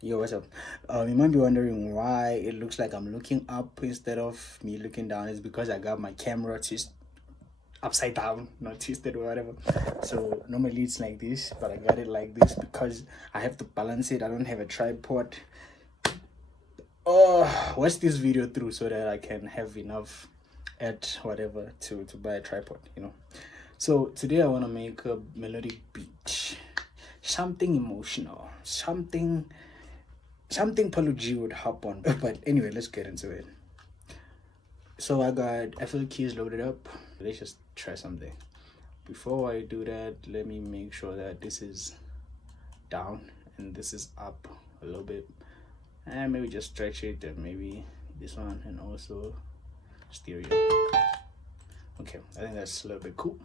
Yo, what's up? You might be wondering why it looks like I'm looking up instead of me looking down. It's because I got my camera twist upside down, not twisted or whatever. So normally it's like this, but I got it like this because I have to balance it. I don't have a tripod. Oh, watch this video through so that I can have enough at whatever to buy a tripod, you know. So today I want to make a melodic beat, something emotional, something Polo G would hop on. But anyway, let's get into it. So I got FL keys loaded up. Let's just try something. Before I do that, let me make sure that this is down and this is up a little bit. And maybe just stretch it, and maybe this one, and also stereo. Okay, I think that's a little bit cool.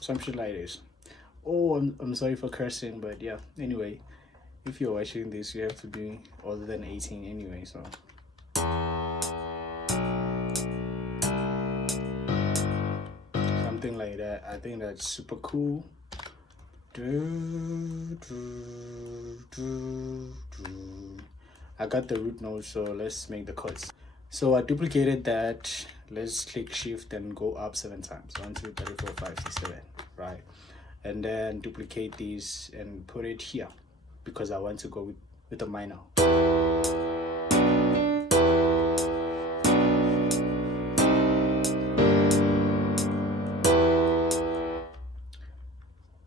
Some shit like this. Oh, I'm sorry for cursing, but yeah, anyway, if you're watching this, you have to be older than 18 anyway, so something like that. I think that's super cool. I got the root node, so let's make the chords. So I duplicated that. Let's click shift and go up 7 times. 1 2 3 4 5 6 7, right? And then duplicate these and put it here because I want to go with the minor.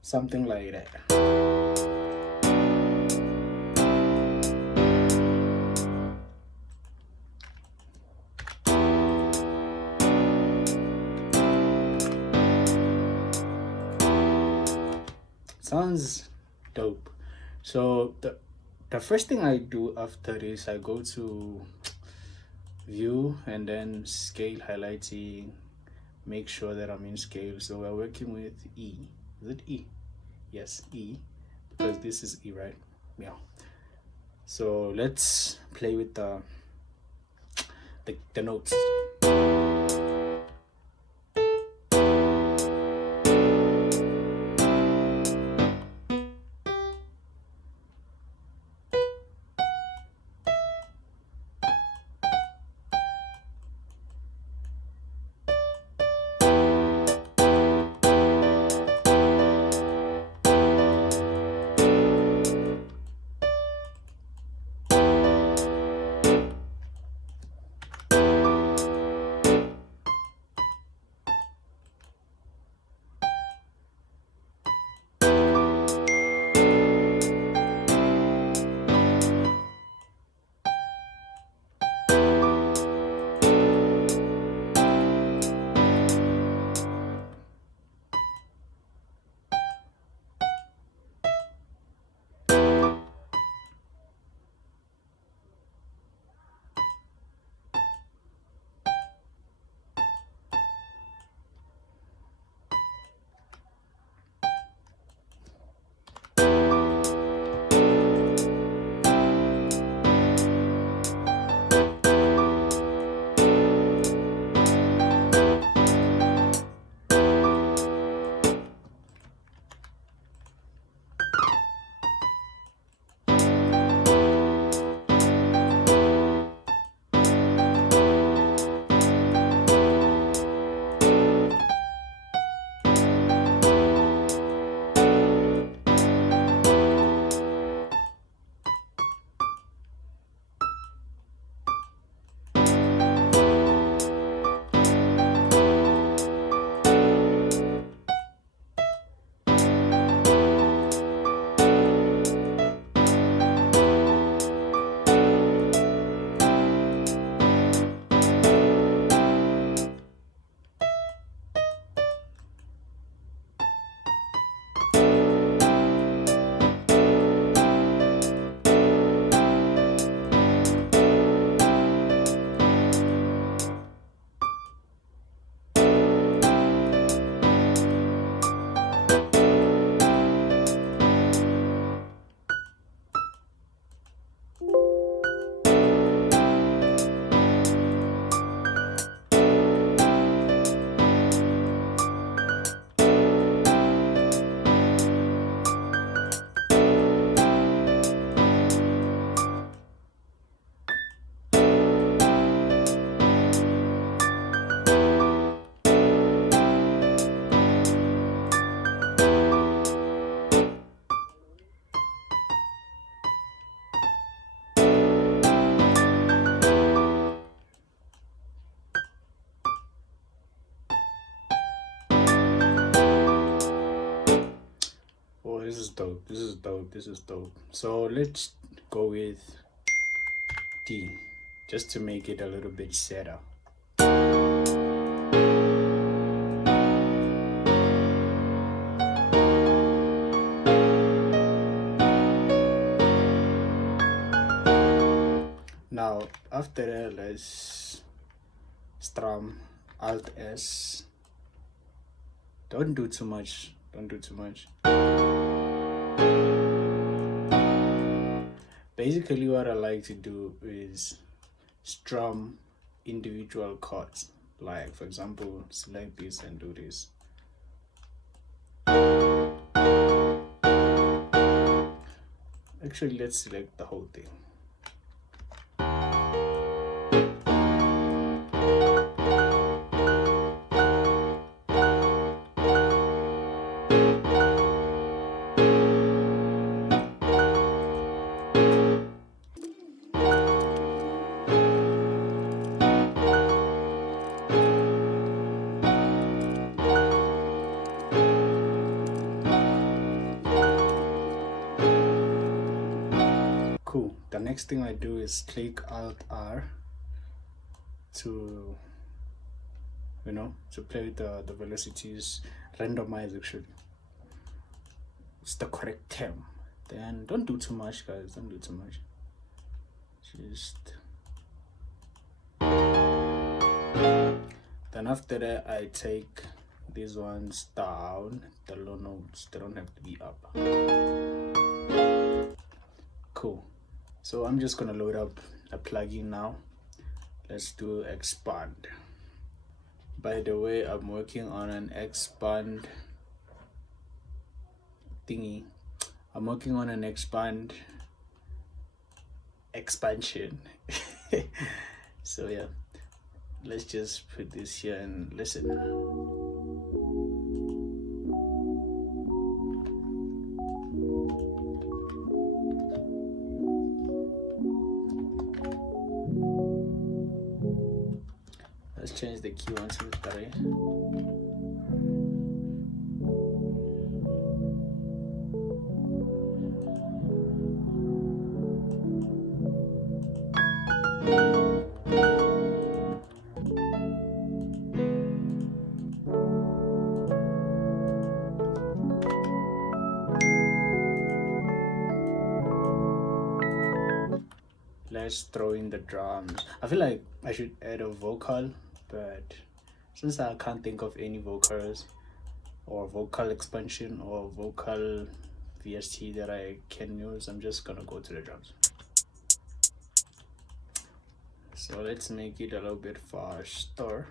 Something like that. Sounds dope. So the first thing I do after this, I go to view and then scale highlighting, make sure that I'm in scale. So we're working with E. Is it E? Yes, E, because this is E, right? Yeah. So let's play with the notes. this is dope. This is dope. This is dope. So let's go with D, just to make it a little bit sadder. Now after that, let's strum Alt S. Don't do too much. Don't do too much. Basically, what I like to do is strum individual chords. Like, for example, select this and do this. Actually, let's select the whole thing. Cool. The next thing I do is click Alt R to, you know, to play with the velocities, randomize actually. It's the correct term. Then don't do too much, guys. Don't do too much. Just. Then after that, I take these ones down. The low notes, they don't have to be up. Cool. So I'm just gonna load up a plugin now. Let's do expand. By the way, I'm working on an expand thingy. I'm working on an expansion. So yeah, let's just put this here and listen. Let's change the key 1, 2, 3. Let's throw in the drums. I feel like I should add a vocal, but since I can't think of any vocals or vocal expansion or vocal VST that I can use, I'm just gonna go to the drums. So let's make it a little bit faster.